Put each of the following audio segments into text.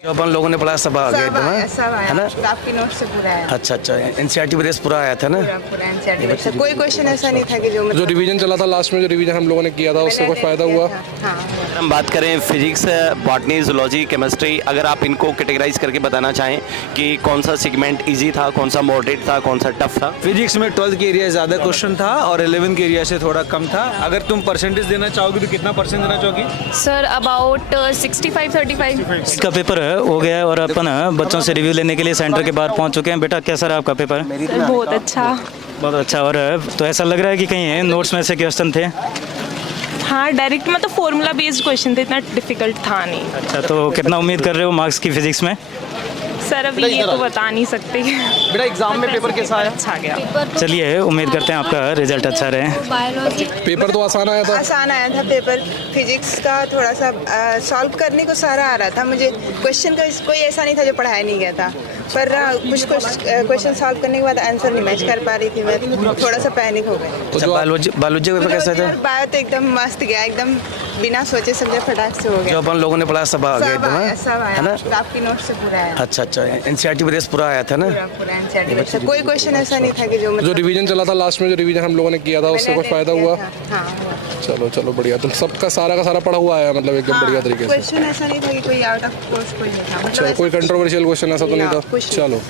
जो अपन लोगों ने पढ़ा सब आ गया एकदम है ना। आपकी नोट से पूरा है। अच्छा अच्छा, एनसीईआरटी बेस पूरा आया था ना। पूरा एनसीईआरटी बेस था। कोई क्वेश्चन ऐसा नहीं था कि जो रिवीजन चला था लास्ट में, जो रिवीजन हम लोगों ने किया था उससे कुछ फायदा हुआ। हाँ। अगर हम बात करें फिजिक्स, बॉटनी, जूलॉजी, केमिस्ट्री, अगर आप इनको कैटेगराइज करके बताना चाहें कि कौन सा सेगमेंट इजी था, कौन सा मॉडरेट था, कौन सा टफ था? फिजिक्स में 12th के एरिया ज़्यादा क्वेश्चन था और 11th के एरिया से थोड़ा कम था। अगर तुम परसेंटेज देना चाहोगे तो कितना परसेंट देना चाहोगी? Sir about 65-35। इसका पेपर हो गया है और अपन बच्चों से रिव्यू लेने के लिए सेंटर के बाहर पहुंच चुके हैं। बेटा कैसा रहा आपका पेपर? सर बहुत अच्छा। बहुत अच्छा। और तो ऐसा लग रहा है कि कहीं नोट्स में से क्वेश्चन थे? हाँ, डायरेक्ट मतलब फॉर्मूला बेस्ड क्वेश्चन थे, इतना डिफिकल्ट था नहीं। अच्छा, तो कितना उम्मीद कर रहे हो मार्क्स की फिजिक्स में? सर अभी ये तो बता नहीं सकते। बेटा एग्जाम में पेपर कैसा आया? अच्छा गया। चलिए, उम्मीद करते हैं आपका रिजल्ट अच्छा रहे। पेपर तो आसान आया था। आसान आया था पेपर। फिजिक्स का थोड़ा सा सॉल्व करने को सारा आ रहा था मुझे। क्वेश्चन का कोई ऐसा नहीं था जो पढ़ाया नहीं गया था, पर कुछ क्वेश्चन सॉल्व करने के बाद आंसर नहीं मैच कर पा रही थी मैं, थोड़ा सा पैनिक हो गई। अच्छा, बायोलॉजी पेपर कैसा था? बायो तो एकदम मस्त गया, एकदम बिना सोचे समझे फटाक से हो जो गया। अपन लोगों ने पढ़ा सब आ गया एकदम सब है ना। आया। आपकी नोट से पूरा है। अच्छा अच्छा, एनसीईआरटी बेस पूरा आया था ना। पूरा एनसीईआरटी बेस था। कोई क्वेश्चन ऐसा नहीं था कि जो रिवीजन चला था लास्ट में, जो रिवीजन हम लोगों ने किया था उससे कुछ फायदा हुआ। हाँ। चलो चलो बढ़िया, तुम सबका सारा का सारा पढ़ा हुआ आया, मतलब एकदम बढ़िया तरीके से। क्वेश्चन ऐसा नहीं था कि कोई आउट ऑफ कोर्स कोई नहीं था, अच्छा, कोई कंट्रोवर्शियल क्वेश्चन ऐसा तो नहीं था? चलो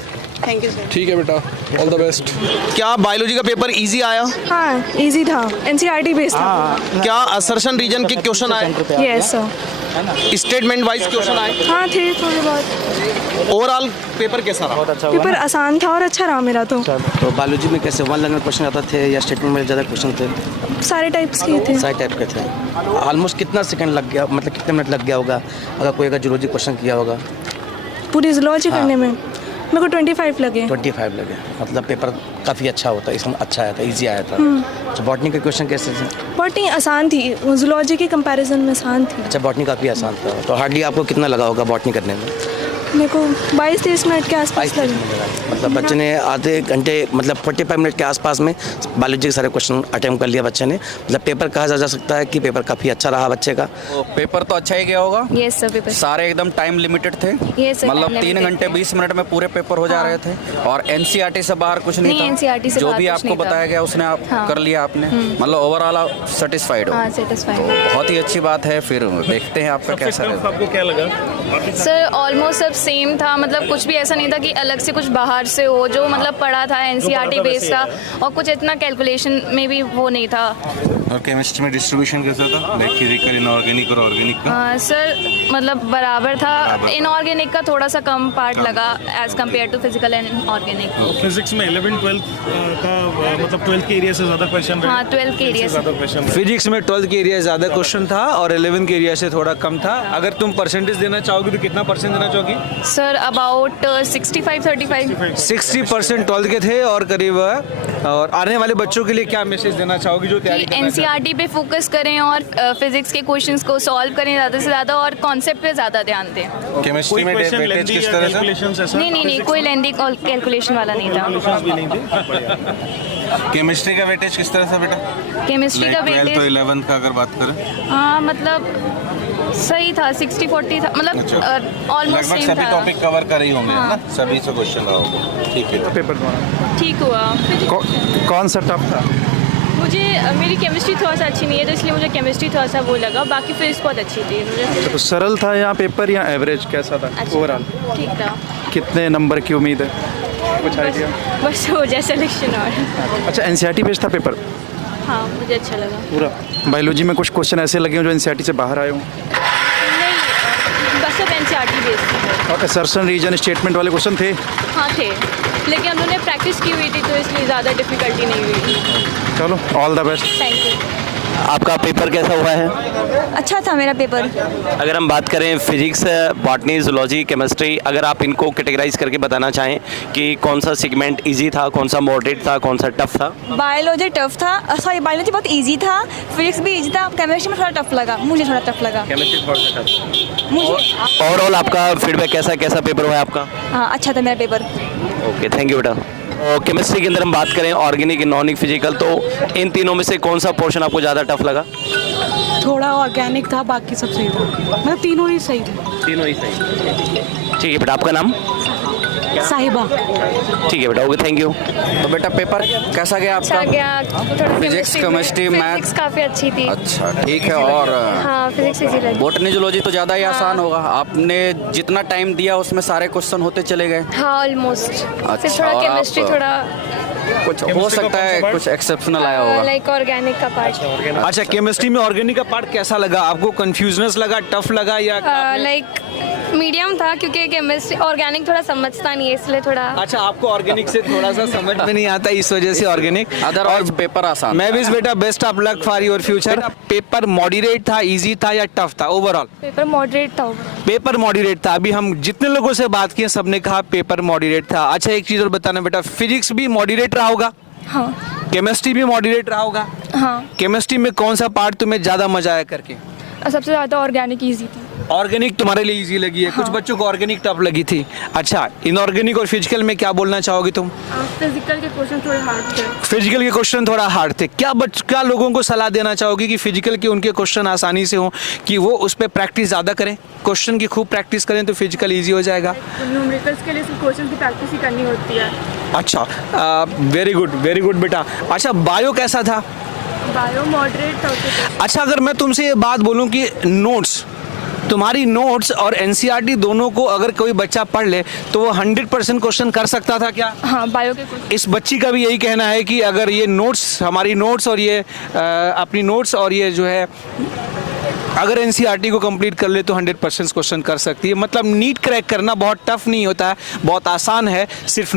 थैंक यू सर। ठीक है बेटा, ऑल द बेस्ट। क्या बायोलॉजी का पेपर इजी आया? हाँ, इजी था, एनसीईआरटी बेस्ड था। क्या असर्शन रीजन के क्वेश्चन आए? Yes sir. Statement wise question आए? हाँ थे थोड़े बहुत। ओवरऑल पेपर कैसा रहा? पेपर आसान था और अच्छा रहा मेरा तो। तो बायोलॉजी में कैसे 1 लाइन में क्वेश्चन आते थे या स्टेटमेंट में ज़्यादा क्वेश्चन थे? सारे टाइप्स के थे। सारे टाइप के थे। ऑलमोस्ट कितना सेकंड लग गया, मतलब कितने मिनट लग गया होगा अगर कोई जूलॉजी क्वेश्चन किया होगा? पूरी जूलॉजी करने में मेरे को 25 लगे। 25 लगे, मतलब पेपर काफ़ी अच्छा होता है, इसमें अच्छा आया था, इजी आया था। तो बॉटनी के क्वेश्चन कैसे थे? बॉटनी आसान थी, जूलॉजी के कंपैरिजन में आसान थी। अच्छा, बॉटनी काफ़ी आसान था। तो हार्डली आपको कितना लगा होगा बॉटनी करने में? मेरे को 22-23 मिनट के आसपास लगे। मतलब बच्चे ने आधे घंटे, मतलब 45 मिनट के आसपास में बायोलॉजी के सारे क्वेश्चन अटेम्प्ट कर लिया बच्चे ने। मतलब पेपर कहा जा सकता है कि पेपर काफ़ी अच्छा रहा बच्चे का। तो पेपर तो अच्छा ही गया होगा। यस सर, पेपर सारे एकदम टाइम लिमिटेड थे। Yes, sir, मतलब time 3 घंटे 20 मिनट में पूरे पेपर हो जा रहे थे। और एनसीईआरटी से बाहर कुछ नहीं था। NCERT से जो बाहर भी कुछ आपको नहीं था। बताया गया उसने आप कर लिया आपने। मतलब ओवरऑल आप सेटिस्फाइड हो? हाँ, सेटिस्फाइड। बहुत ही अच्छी बात है। फिर देखते हैं आपका कैसा रहेगा। आपको क्या लगा? सर ऑलमोस्ट सब सेम था, मतलब कुछ भी ऐसा नहीं था कि अलग से कुछ बाहर से हो। जो मतलब पढ़ा था एनसीईआरटी बेस्ड था और कुछ इतना कैलकुलेशन में भी वो नहीं था। और केमिस्ट्री में डिस्ट्रीब्यूशन कैसा था? लाइक फिजिकल, इनऑर्गेनिक और ऑर्गेनिक का? सर मतलब बराबर था। इनऑर्गेनिक का थोड़ा सा कम पार्ट लगा as compare to physical and organic. Physics में 11-12 का मतलब 12th के एरिया से ज़्यादा क्वेश्चन? हाँ, 12th के एरिया से। फिजिक्स में 12th के एरिया ज़्यादा क्वेश्चन था और 11th के एरिया से थोड़ा कम था। अगर तुम परसेंटेज देना चाहोगे तो कितना परसेंट देना चाहोगी? Sir about 65-35। 60% 12th के थे और करीब। और आने वाले बच्चों के लिए क्या मैसेज देना चाहोगी जो तैयारी करना चाहते हैं? एनसीईआरटी पे फोकस करें और फिजिक्स के क्वेश्चंस को सॉल्व करें ज़्यादा से ज़्यादा और कॉन्सेप्ट पे ज़्यादा ध्यान दें। केमिस्ट्री में वेटेज किस तरह से? नहीं, कोई लेंदी कैलकुलेशन वाला नहीं था। केमिस्ट्री का वेटेज किस तरह से बेटा? केमिस्ट्री का 12th वेटेज तो 11th का अगर बात करें? हाँ, मतलब सही था, 60-40 था, मतलब ऑलमोस्ट लगभग सेम सभी था। टॉपिक कवर कर ही होंगे ना, सभी से क्वेश्चन रहा होगा। ठीक है। पेपर ठीक हुआ। कौन सा टफ था? मुझे मेरी केमिस्ट्री थोड़ा सा अच्छी नहीं है तो इसलिए मुझे केमिस्ट्री थोड़ा सा वो लगा, बाकी फिजिक्स बहुत अच्छी थी मुझे। तो सरल था या पेपर या एवरेज कैसा था ओवरऑल? ठीक था। कितने नंबर की उम्मीद है? कुछ आइडिया? बस हो जाए सिलेक्शन। और अच्छा, एनसीईआरटी बेस्ड था पेपर? हाँ, मुझे अच्छा लगा पूरा। बायोलॉजी में कुछ क्वेश्चन ऐसे लगे हों जो एनसीईआरटी से बाहर आए हों? नहीं, बस सब एनसीईआरटी बेस्ड थे। और असर्शन रीजन स्टेटमेंट वाले क्वेश्चन थे? हाँ थे, लेकिन उन्होंने प्रैक्टिस की हुई थी तो इसलिए ज़्यादा डिफिकल्टी नहीं हुई। चलो, all the best. Thank you. आपका पेपर कैसा हुआ है? अच्छा था मेरा पेपर। अगर हम बात करें फिजिक्स, बॉटनी, जूलॉजी, केमिस्ट्री, अगर आप इनको कैटेगराइज करके बताना चाहें कि कौन सा सेगमेंट इजी था, कौन सा मॉडरेट था, कौन सा टफ था? बायोलॉजी टफ था, सॉरी बायोलॉजी बहुत इजी था, फिजिक्स भी इजी था, केमिस्ट्री में थोड़ा टफ लगा, मुझे थोड़ा टफ लगा। केमिस्ट्री थोड़ा सा टफ। मुझे ओवरऑल आपका फीडबैक कैसा पेपर हुआ है आपका? हाँ, अच्छा था मेरा पेपर। ओके, थैंक यू बेटा। और केमिस्ट्री के अंदर हम बात करें ऑर्गेनिक, इनऑर्गेनिक, फिजिकल, तो इन तीनों में से कौन सा पोर्शन आपको ज़्यादा टफ लगा? थोड़ा ऑर्गेनिक था, बाकी सब सही था, मतलब तीनों ही सही थे। तीनों ही सही। ठीक है बेटा, आपका नाम? साहिबा। ठीक है बेटा, ओके, थैंक यू। तो बेटा पेपर कैसा गया अच्छा आपका? गया, थोड़ा फिजिक्स, केमिस्ट्री, मैथ? फिजिक्स काफ़ी अच्छी थी। अच्छा ठीक है। और हाँ, फिजिक्स इजी लगी। बॉटनी जूलॉजी तो ज़्यादा ही आसान होगा, आपने जितना टाइम दिया उसमें सारे क्वेश्चन होते चले गए। हाँ, ऑलमोस्ट। सिर्फ थोड़ा और केमिस्ट्री आप- थोड़ा कुछ हो सकता है, कुछ एक्सेप्शनल आया होगा। लाइक ऑर्गेनिक का पार्ट। अच्छा, केमिस्ट्री में ऑर्गेनिक का पार्ट कैसा लगा आपको? कंफ्यूजनेस लगा, टफ लगा या लाइक मीडियम था, क्योंकि केमिस्ट्री ऑर्गेनिक थोड़ा समझता नहीं है, इसलिए थोड़ा। अच्छा, आपको ऑर्गेनिक से थोड़ा सा समझ में नहीं आता, इस वजह से ऑर्गेनिक। अदरवाइज पेपर आसान। मैं भी बेटा best of luck for your future. Paper moderate था, इजी था या टफ था ओवरऑल? पेपर मॉडरेट था। पेपर मॉडरेट था। अभी हम जितने लोगों से बात किए सबने कहा पेपर मॉडरेट था। अच्छा, एक चीज़ और बताना बेटा, फिजिक्स भी मॉडरेट रहा होगा? हाँ। केमिस्ट्री भी मॉडरेट रहा होगा? हाँ। केमिस्ट्री में कौन सा पार्ट तुम्हें ज़्यादा मजा आया करके? सबसे ज़्यादा ऑर्गेनिक इजी थी। ऑर्गेनिक तुम्हारे लिए इजी लगी है? हाँ। कुछ बच्चों को ऑर्गेनिक टफ लगी थी। अच्छा, इनऑर्गेनिक और फिजिकल में क्या बोलना चाहोगे तुम? फिजिकल के क्वेश्चन थोड़े हार्ड थे। फिजिकल के क्वेश्चन थोड़ा हार्ड थे। क्या लोगों को सलाह देना चाहोगे कि फिजिकल के उनके क्वेश्चन आसानी से हों, कि वो उस पर प्रैक्टिस ज़्यादा करें, क्वेश्चन की खूब प्रैक्टिस करें तो फिजिकल ईजी हो जाएगा? न्यूमेरिकल्स के लिए सिर्फ क्वेश्चन की प्रैक्टिस ही करनी होती है। अच्छा, वेरी गुड बेटा। अच्छा, बायो कैसा था? बायो मॉडरेट था। अच्छा, अगर मैं तुमसे ये बात बोलूं कि नोट्स, तुम्हारी नोट्स और एनसीईआरटी दोनों को अगर कोई बच्चा पढ़ ले तो वो 100% क्वेश्चन कर सकता था क्या? हाँ, बायो के क्वेश्चन। इस बच्ची का भी यही कहना है कि अगर ये नोट्स, हमारी नोट्स और ये अपनी नोट्स और ये जो है अगर एनसीईआरटी को कंप्लीट कर ले तो 100% क्वेश्चन कर सकती है। मतलब नीट क्रैक करना बहुत टफ नहीं होता है, बहुत आसान है। सिर्फ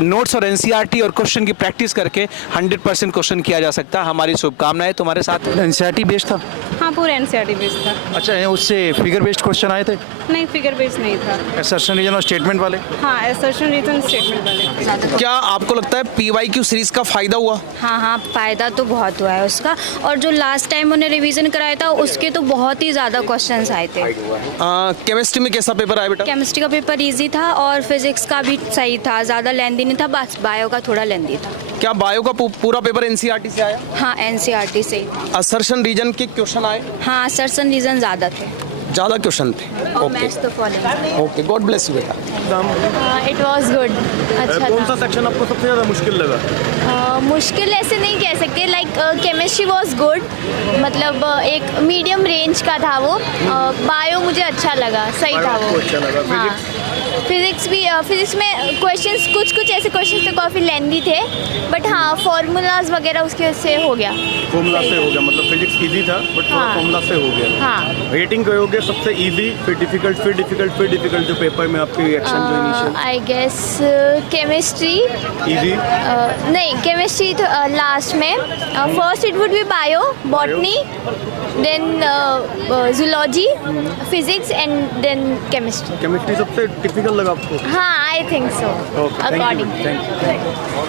नोट्स और एनसीईआरटी और क्वेश्चन की प्रैक्टिस करके 100% क्वेश्चन किया जा सकता है। हमारी शुभकामनाएं तुम्हारे साथ। एनसीईआरटी बेस्ड था? हाँ, पूरा एनसीईआरटी बेस्ड था। अच्छा, उससे फिगर बेस्ड क्वेश्चन आए थे? नहीं, फिगर बेस्ड नहीं था। असर्शन रीजन और स्टेटमेंट वाले? हाँ, असर्शन रीजन स्टेटमेंट वाले। क्या आपको लगता है पीवाईक्यू सीरीज का फायदा हुआ? हाँ, फ़ायदा तो बहुत हुआ है उसका। और जो लास्ट टाइम उन्हें रिवीजन कराया था उसके तो बहुत ही ज़्यादा क्वेश्चंस आए थे। केमिस्ट्री में कैसा पेपर आया बेटा? केमिस्ट्री का पेपर इजी था और फिजिक्स का भी सही था, ज़्यादा लेंदी नहीं था, बस बायो का थोड़ा लेंदी था। क्या बायो का पूरा पेपर एनसीईआरटी से आया? हाँ, एनसीईआरटी से ही। असर्शन रीजन के क्वेश्चन आए? हाँ, असर्शन रीजन ज़्यादा थे। ज़्यादा क्वेश्चन थे। और मैथ्स तो following. Okay, God bless you बेटा। It was good. अच्छा, कौन सा सेक्शन आपको सबसे ज़्यादा मुश्किल लगा? मुश्किल ऐसे नहीं कह सकते। लाइक केमिस्ट्री वाज गुड, मतलब एक मीडियम रेंज का था वो। बायो मुझे अच्छा लगा, सही था वो। अच्छा लगा। हाँ, फिजिक्स भी, फिजिक्स में क्वेश्चंस कुछ ऐसे क्वेश्चंस थे काफ़ी लेंदी थे, बट हाँ, फार्मूलाज वगैरह उसके से हो गया। फॉर्मूला से हो गया, मतलब फिजिक्स इजी था बट थोड़ा हाँ। फॉर्मूला से हो गया। हाँ। रेटिंग करोगे सबसे इजी, फिर डिफिकल्ट जो पेपर में आपकी रिएक्शन जो initial? I guess chemistry. Easy? नहीं, केमिस्ट्री तो लास्ट में। First it would be bio, botany, then zoology, physics and then chemistry. Chemistry सबसे टिपिकल लगा आपको? हाँ, I think so, okay, according. Thank you.